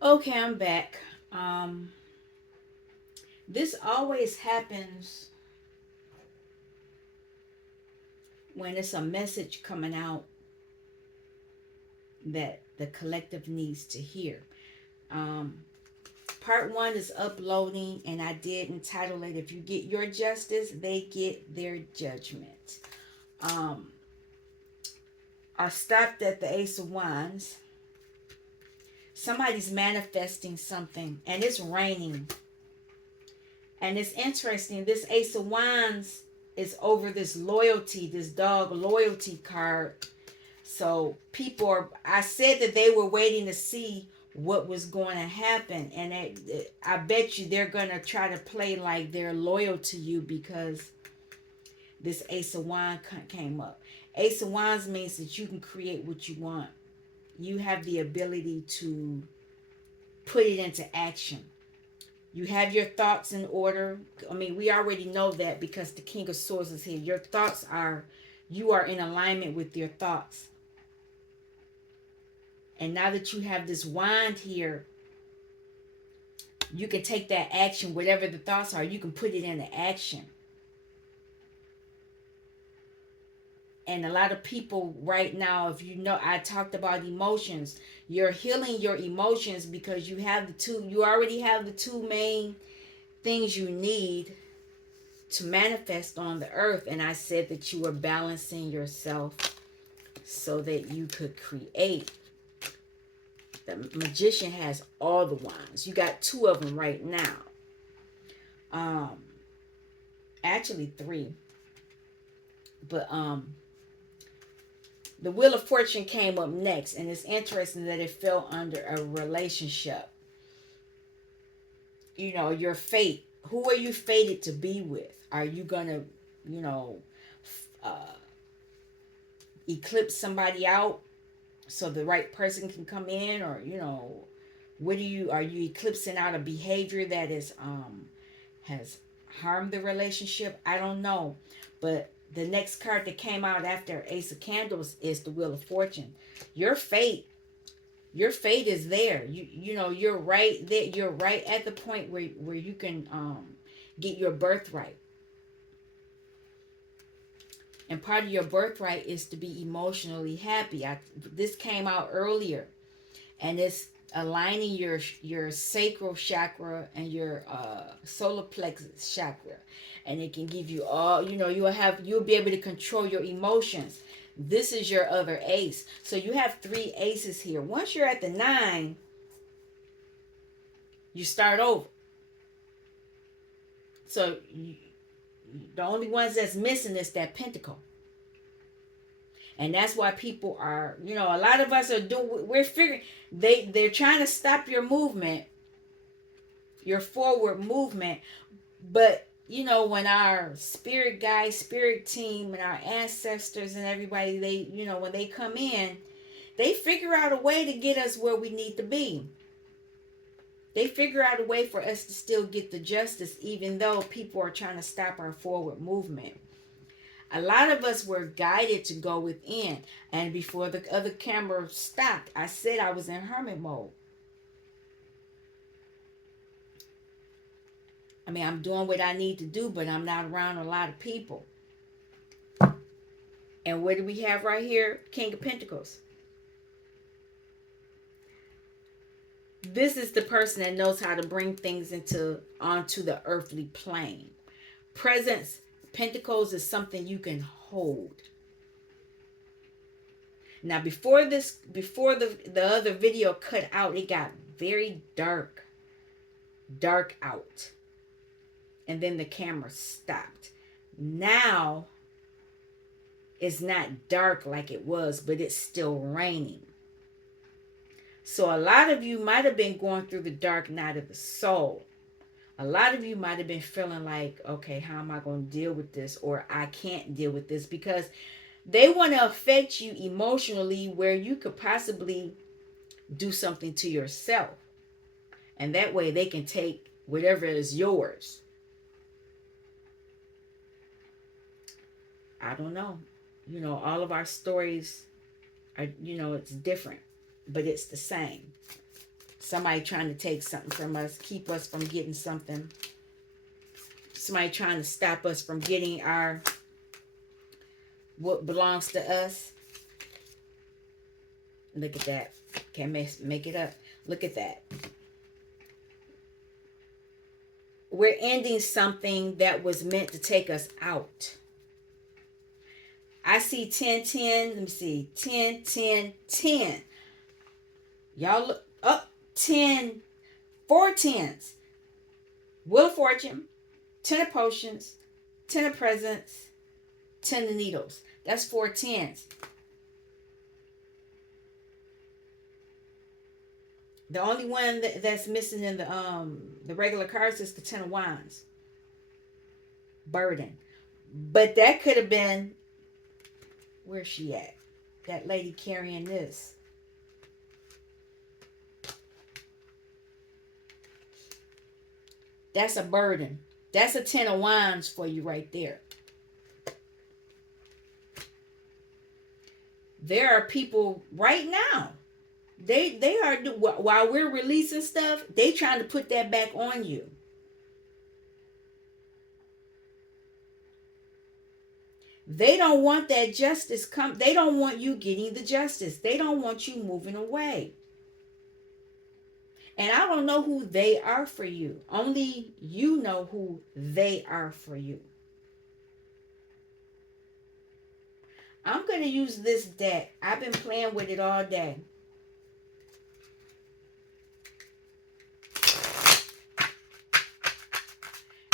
Okay, I'm back. Um, this always happens when it's a message coming out that the collective needs to hear. Um, part one is uploading, and I did entitle it "If You Get Your Justice, They Get Their Judgment." Um, I stopped at the Ace of Wands. Somebody's manifesting something, and it's raining. And it's interesting. This Ace of Wands is over this loyalty, this dog loyalty card. So people are. I said that they were waiting to see what was going to happen, and I bet you they're gonna try to play like they're loyal to you because this Ace of Wands came up. Ace of Wands means that you can create what you want. You have the ability to put it into action. You have your thoughts in order. I mean, we already know that because the King of Swords is here. Your thoughts are, you are in alignment with your thoughts. And now that you have this wand here, you can take that action, whatever the thoughts are, you can put it into action. And a lot of people right now, if you know, I talked about emotions. You're healing your emotions because you already have the two main things you need to manifest on the earth. And I said that you were balancing yourself so that you could create. The magician has all the wands. You got two of them right now. Um, actually three. But the Wheel of Fortune came up next, and it's interesting that it fell under a relationship. You know, your fate. Who are you fated to be with? Are you gonna, you know, uh, eclipse somebody out so the right person can come in, or what do you are you eclipsing out a behavior that is has harmed the relationship? I don't know, but the next card that came out after Ace of Candles is the Wheel of Fortune. Your fate, your fate is there. You know you're right there. You're right at the point where you can get your birthright. And part of your birthright is to be emotionally happy. This came out earlier, and it's aligning your sacral chakra and your solar plexus chakra, and it can give you all. You'll be able to control your emotions. This is your other ace. So you have three aces here. Once you're at the nine, you start over. So the only ones that's missing is that pentacle. And that's why people are, a lot of us are doing, we're figuring, they're trying to stop your movement, your forward movement. But when our spirit guides, spirit team, and our ancestors and everybody, when they come in, they figure out a way to get us where we need to be. They figure out a way for us to still get the justice, even though people are trying to stop our forward movement. A lot of us were guided to go within. And before the other camera stopped, I said I was in hermit mode. I mean, I'm doing what I need to do, but I'm not around a lot of people. And what do we have right here? King of Pentacles. This is the person that knows how to bring things onto the earthly plane. Presence, Pentacles is something you can hold. Now, before the other video cut out, it got very dark out. And then the camera stopped. Now it's not dark like it was, but it's still raining. So a lot of you might have been going through the dark night of the soul. A lot of you might have been feeling like, okay, how am I going to deal with this? Or I can't deal with this, because they want to affect you emotionally where you could possibly do something to yourself. And that way they can take whatever is yours. I don't know. All of our stories are, it's different, but it's the same. Somebody trying to take something from us, keep us from getting something. Somebody trying to stop us from getting our what belongs to us. Look at that. Can't make it up. Look at that. We're ending something that was meant to take us out. I see 10, 10. Let me see. 10, 10, 10. Y'all look up. 10. 4 tens. Wheel of Fortune. 10 of Potions. 10 of Presents. 10 of Needles. That's 4 tens. The only one that's missing in the regular cards is the 10 of Wands. Burden. But that could have been, where's she at? That lady carrying this. That's a burden. That's a 10 of Wands for you right there. There are people right now. They are, while we're releasing stuff, they trying to put that back on you. They don't want that justice come. They don't want you getting the justice. They don't want you moving away. And I don't know who they are for you. Only you know who they are for you. I'm going to use this deck. I've been playing with it all day.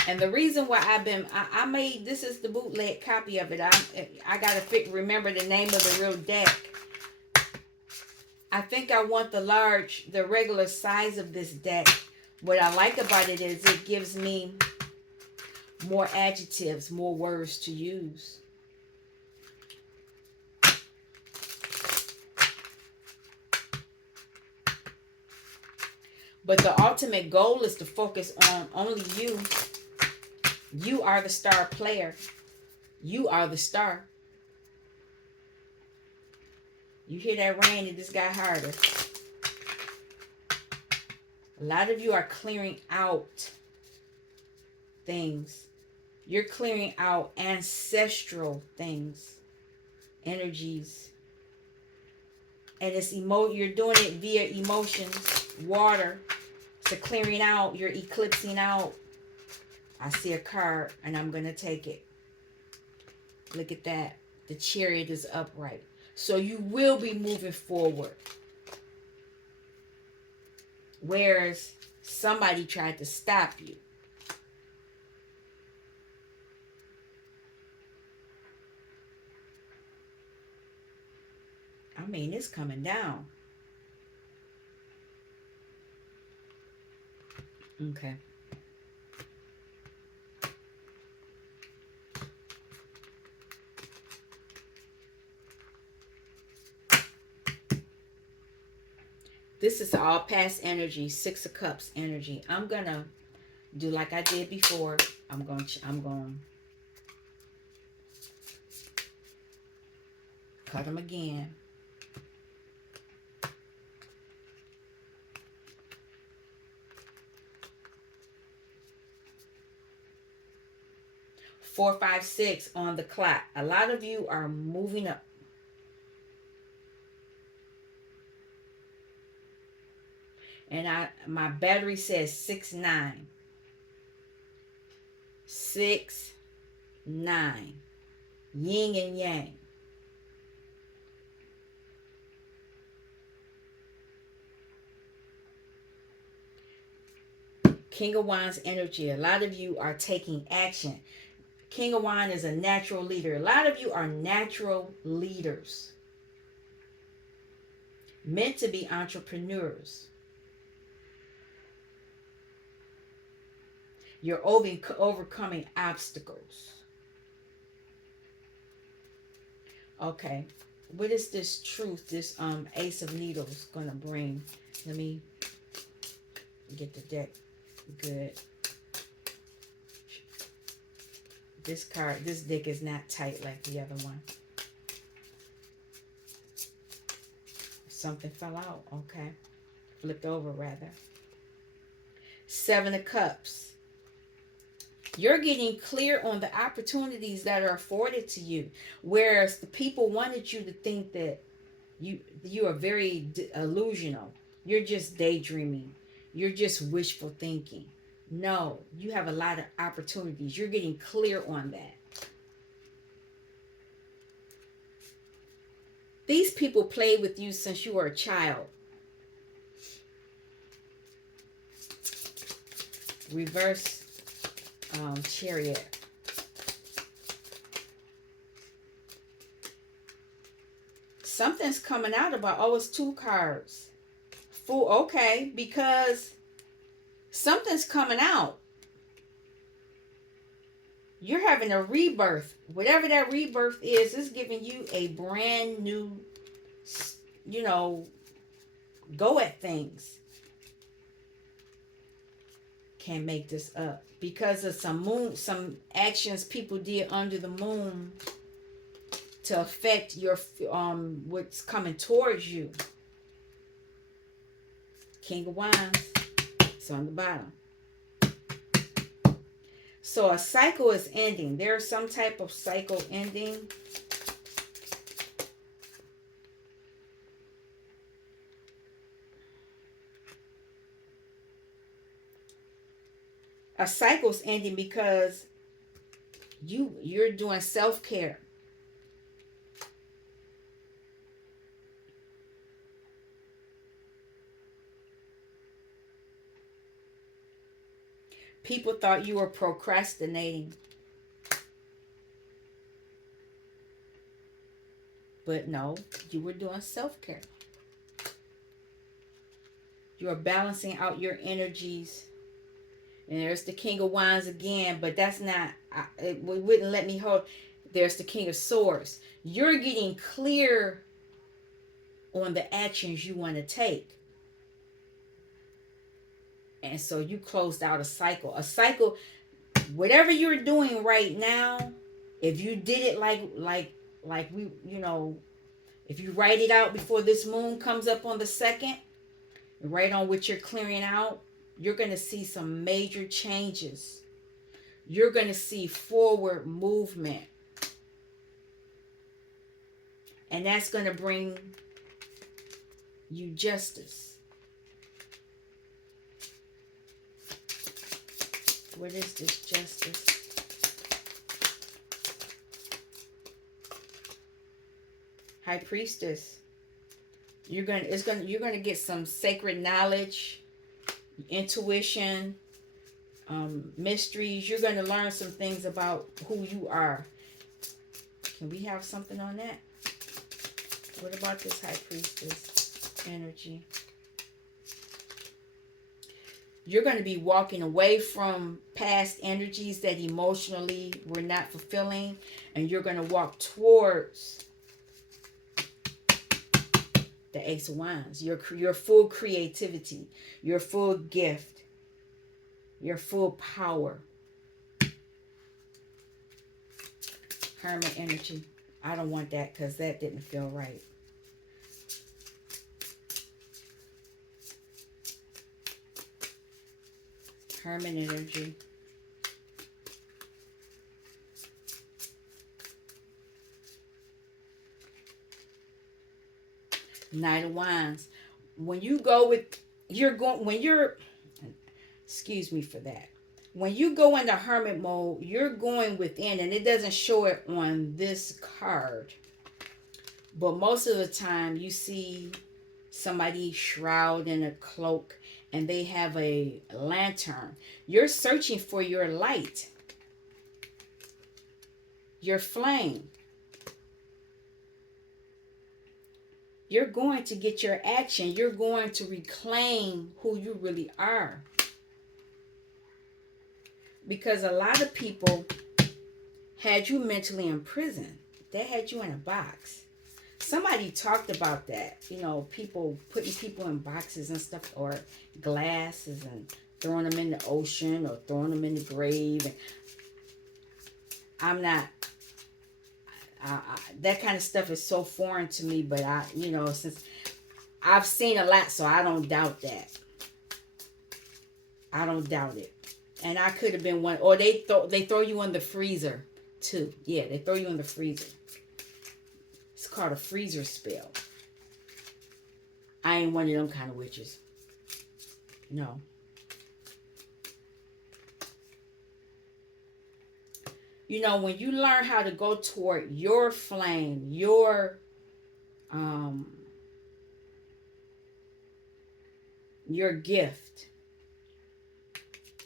And the reason why I made, this is the bootleg copy of it. I got to remember the name of the real deck. I think I want the regular size of this deck. What I like about it is it gives me more adjectives, more words to use. But the ultimate goal is to focus on only you. You are the star player. You are the star. You hear that rain? It just got harder. A lot of you are clearing out things. You're clearing out ancestral things, energies. And it's you're doing it via emotions, water. So clearing out, you're eclipsing out. I see a card and I'm going to take it. Look at that. The Chariot is upright. So you will be moving forward. Whereas somebody tried to stop you. I mean, it's coming down. Okay. This is all past energy, 6 of Cups energy. I'm going to do like I did before. I'm going to cut them again. Four, 5, 6 on the clock. A lot of you are moving up. And my battery says 6, 9. 6, 9. Yin and yang. King of Wands energy. A lot of you are taking action. King of Wands is a natural leader. A lot of you are natural leaders. Meant to be entrepreneurs. You're overcoming obstacles. Okay. What is this truth, this Ace of Needles going to bring? Let me get the deck good. This deck is not tight like the other one. Something fell out. Okay. flipped over rather. Seven of Cups. You're getting clear on the opportunities that are afforded to you, whereas the people wanted you to think that you are very illusional. You're just daydreaming. You're just wishful thinking. No, you have a lot of opportunities. You're getting clear on that. These people played with you since you were a child. Reverse Chariot. Something's coming out about, oh, it's two cards. Fool, okay, because something's coming out. You're having a rebirth. Whatever that rebirth is giving you a brand new, go at things. Can't make this up. Because of some actions people did under the moon to affect your what's coming towards you. King of Wands. It's on the bottom. So a cycle is ending. There's some type of cycle ending. A cycle's ending because you're doing self-care. People thought you were procrastinating. But no, you were doing self-care. You are balancing out your energies. And there's the King of Wands again, but that's not, it wouldn't let me hold. There's the King of Swords. You're getting clear on the actions you want to take. And so you closed out a cycle. A cycle, whatever you're doing right now, if you did it like we, if you write it out before this moon comes up on the 2nd, right on what you're clearing out, you're going to see some major changes. You're going to see forward movement. And that's going to bring you justice. What is this justice? High Priestess. You're gonna get some sacred knowledge, intuition, mysteries. You're going to learn some things about who you are. Can we have something on that? What about this High Priestess energy? You're going to be walking away from past energies that emotionally were not fulfilling, and you're going to walk towards the Ace of Wands, your full creativity, your full gift, your full power. Hermit energy. I don't want that because that didn't feel right. Hermit energy. Knight of Wands. When you go with, excuse me for that. When you go into hermit mode, you're going within, and it doesn't show it on this card. But most of the time you see somebody shrouded in a cloak and they have a lantern. You're searching for your light, your flame. You're going to get your action. You're going to reclaim who you really are. Because a lot of people had you mentally in prison. They had you in a box. Somebody talked about that. People putting people in boxes and stuff, or glasses, and throwing them in the ocean or throwing them in the grave. I'm not... that kind of stuff is so foreign to me, but since I've seen a lot, so I don't doubt that. I don't doubt it. And I could have been one. Or they throw you in the freezer too. Yeah, they throw you in the freezer. It's called a freezer spell. I ain't one of them kind of witches. No. You know, when you learn how to go toward your flame, your gift,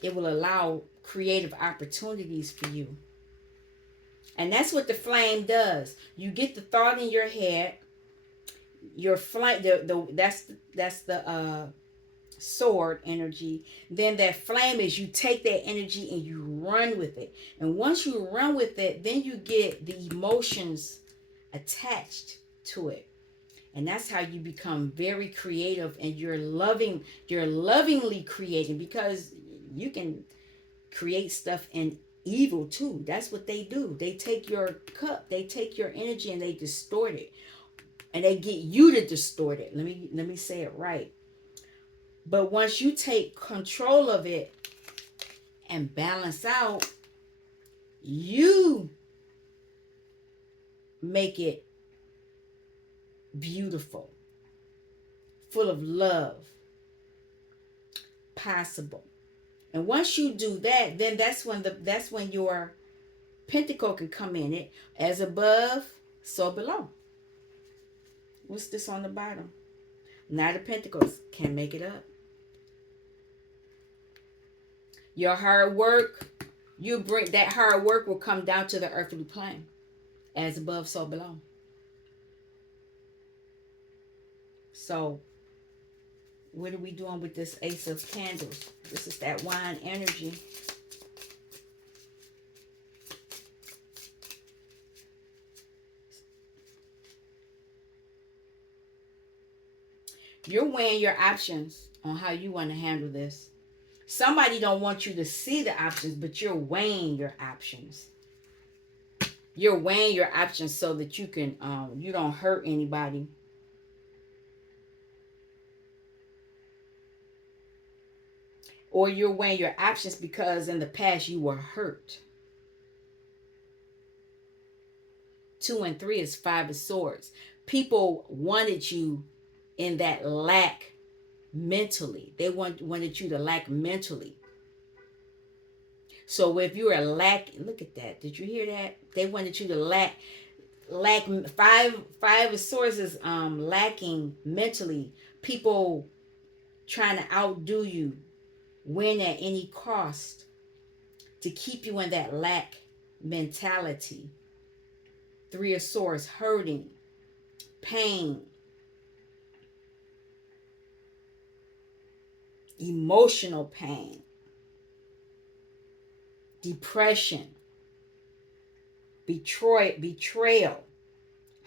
it will allow creative opportunities for you. And that's what the flame does. You get the thought in your head, your flame, that's the sword energy. Then that flame is, you take that energy and you run with it. And once you run with it, then you get the emotions attached to it. And that's how you become very creative, and you're lovingly creating, because you can create stuff in evil too. That's what they do. They take your cup, they take your energy, and they distort it. And they get you to distort it. Let me say it right. But once you take control of it and balance out, you make it beautiful, full of love, possible. And once you do that, then that's when your pentacle can come in it. As above, so below. What's this on the bottom? Knight of Pentacles. Can't make it up. Your hard work, that hard work will come down to the earthly plane. As above, so below. So, what are we doing with this Ace of Candles? This is that wine energy. You're weighing your options on how you want to handle this. Somebody don't want you to see the options, but you're weighing your options. You're weighing your options so that you can you don't hurt anybody. Or you're weighing your options because in the past you were hurt. 2 and 3 is 5 of swords. People wanted you in that lack mentally. They wanted you to lack mentally. So if you are lacking, look at that. Did you hear that? They wanted you to lack five of swords is lacking mentally. People trying to outdo you, win at any cost, to keep you in that lack mentality. 3 of swords, hurting, pain, emotional pain, depression, betrayal,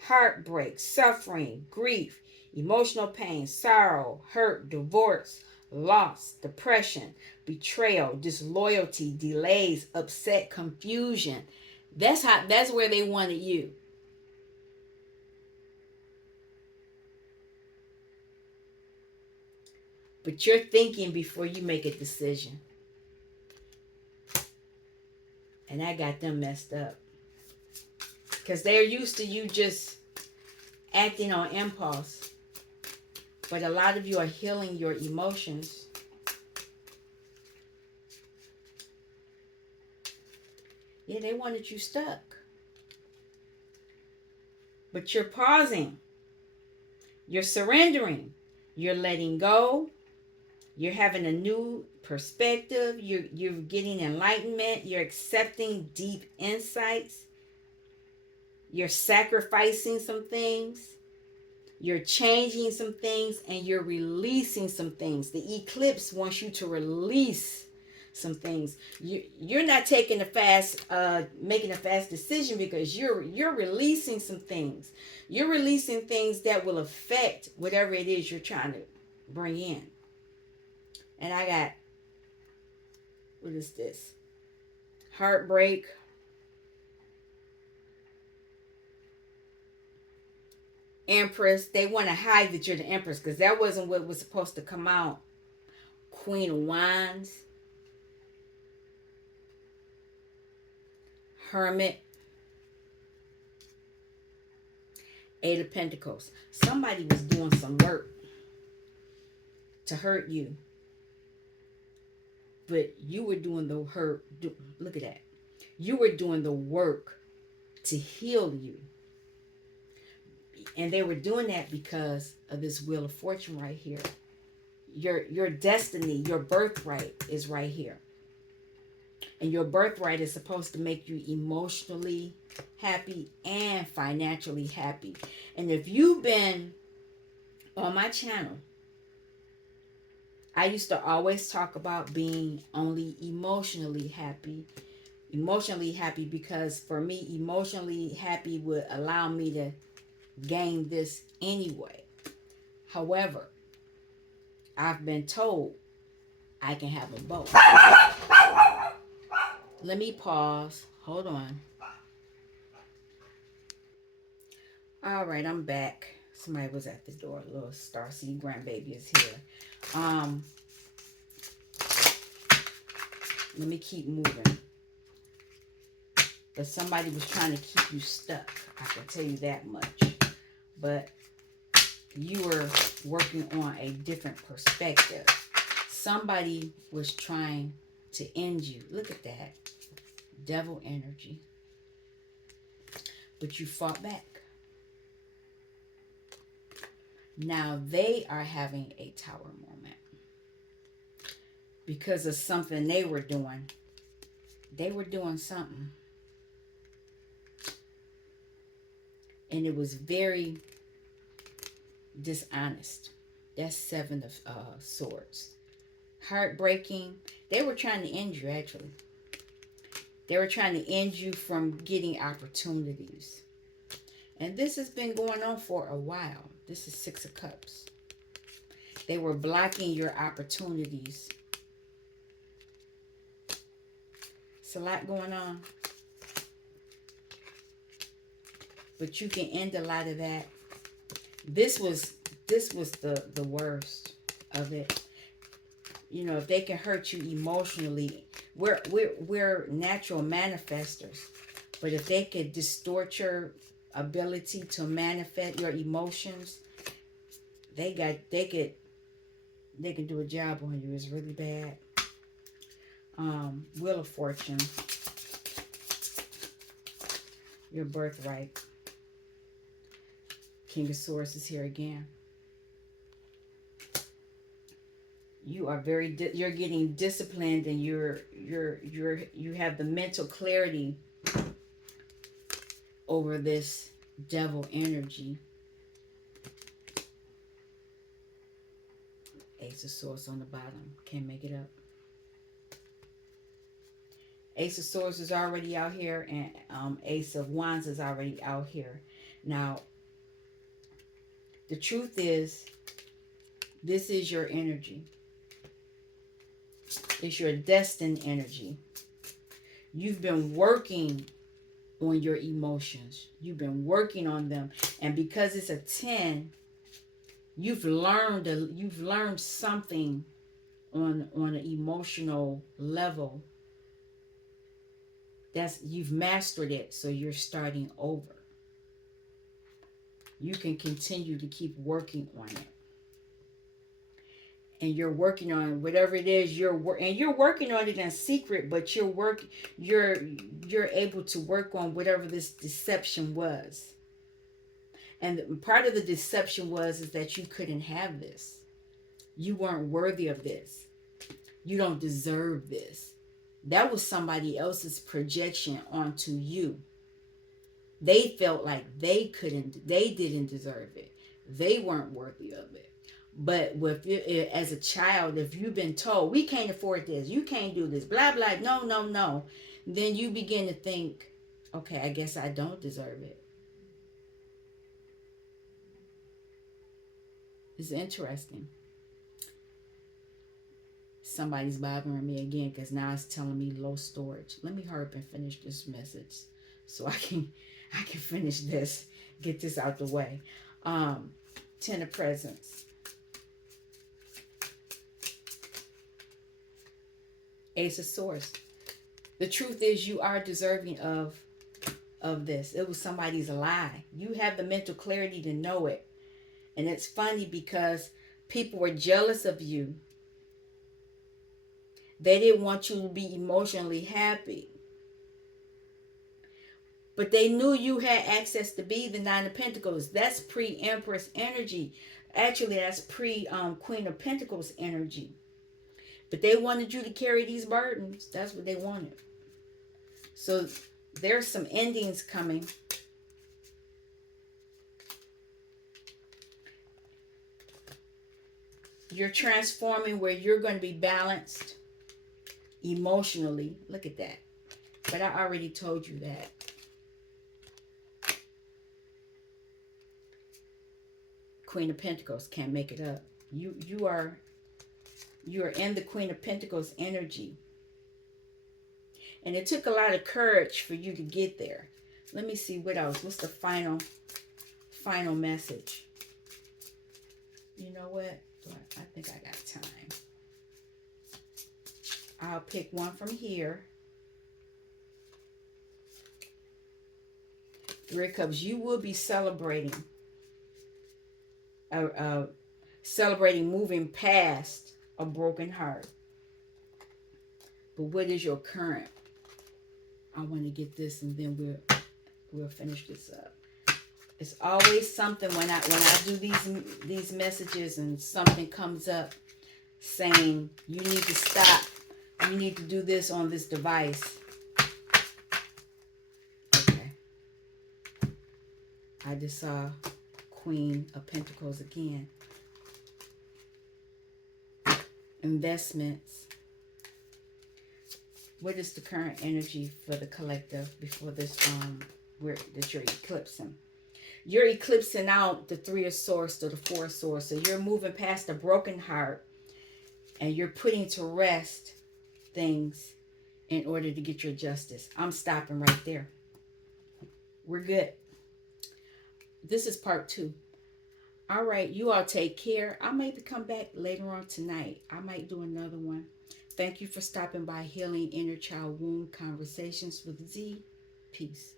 heartbreak, suffering, grief, emotional pain, sorrow, hurt, divorce, loss, depression, betrayal, disloyalty, delays, upset, confusion. That's where they wanted you. But you're thinking before you make a decision. And that got them messed up. Because they're used to you just acting on impulse. But a lot of you are healing your emotions. Yeah, they wanted you stuck. But you're pausing. You're surrendering. You're letting go. You're having a new perspective. You're getting enlightenment. You're accepting deep insights. You're sacrificing some things. You're changing some things, and you're releasing some things. The eclipse wants you to release some things. You're not taking making a fast decision, because you're releasing some things. You're releasing things that will affect whatever it is you're trying to bring in. And I got, what is this? Heartbreak. Empress. They want to hide that you're the Empress because that wasn't what was supposed to come out. Queen of Wands. Hermit. Eight of Pentacles. Somebody was doing some work to hurt you. But you were doing the hurt. Look at that. You were doing the work to heal you. And they were doing that because of this Wheel of Fortune right here. Your destiny, your birthright is right here. And your birthright is supposed to make you emotionally happy and financially happy. And if you've been on my channel, I used to always talk about being only emotionally happy. Emotionally happy because for me, emotionally happy would allow me to gain this anyway. However, I've been told I can have them both. Let me pause. Hold on. All right, I'm back. Somebody was at the door. Little Starseed grandbaby is here. Let me keep moving. But somebody was trying to keep you stuck. I can tell you that much. But you were working on a different perspective. Somebody was trying to end you. Look at that. Devil energy. But you fought back. Now they are having a tower moment. Because of something they were doing. They were doing something. And it was very dishonest. That's Seven of Swords. Heartbreaking. They were trying to end you, actually. They were trying to end you from getting opportunities. And this has been going on for a while. This is Six of Cups. They were blocking your opportunities. It's a lot going on. But you can end a lot of that. This was the worst of it. You know, if they can hurt you emotionally, we're natural manifestors. But if they could distort your ability to manifest your emotions, they can do a job on you. It's really bad. Wheel of Fortune. Your birthright. King of Swords is here again. You are you're getting disciplined, and you have the mental clarity over this devil energy. Ace of Swords on the bottom. Can't make it up. Ace of Swords is already out here, and Ace of Wands is already out here. Now, the truth is, this is your energy. It's your destined energy. You've been working on your emotions. You've been working on them. And because it's a 10, you've learned something on an emotional level. You've mastered it, so you're starting over. You can continue to keep working on it. And you're working on whatever it is you're working on it in secret, but you're able to work on whatever this deception was. And part of the deception is that you couldn't have this. You weren't worthy of this. You don't deserve this. That was somebody else's projection onto you. They felt like they didn't deserve it. They weren't worthy of it. But as a child, if you've been told, we can't afford this, you can't do this, blah, blah, no, then you begin to think, okay, I guess I don't deserve it. It's interesting. Somebody's bothering me again because now it's telling me low storage. Let me hurry up and finish this message so I can finish this, get this out the way. Ten of Presents. Ace of Swords. The truth is you are deserving of this. It was somebody's lie. You have the mental clarity to know it. And it's funny because people were jealous of you. They didn't want you to be emotionally happy. But they knew you had access to be the Nine of Pentacles. That's pre-Empress energy. Actually, that's pre-Queen of Pentacles energy. But they wanted you to carry these burdens. That's what they wanted. So there's some endings coming. You're transforming where you're going to be balanced emotionally. Look at that. But I already told you that. Queen of Pentacles, can't make it up. You are in the Queen of Pentacles energy. And it took a lot of courage for you to get there. Let me see what else. What's the final message? You know what? I think I got time. I'll pick one from here. Three of Cups. You will be celebrating. Celebrating moving past a broken heart. But what is your current? I want to get this and then we'll finish this up. It's always something when I do these messages and something comes up saying you need to stop. You need to do this on this device. Okay. I just saw Queen of Pentacles again. Investments. What is the current energy for the collective before this that you're eclipsing? You're eclipsing out the Three of Swords to the Four of Swords. So you're moving past a broken heart and you're putting to rest things in order to get your justice. I'm stopping right there. We're good. This is part 2. All right, you all take care. I might come back later on tonight. I might do another one. Thank you for stopping by Healing Inner Child Wound Conversations with Z. Peace.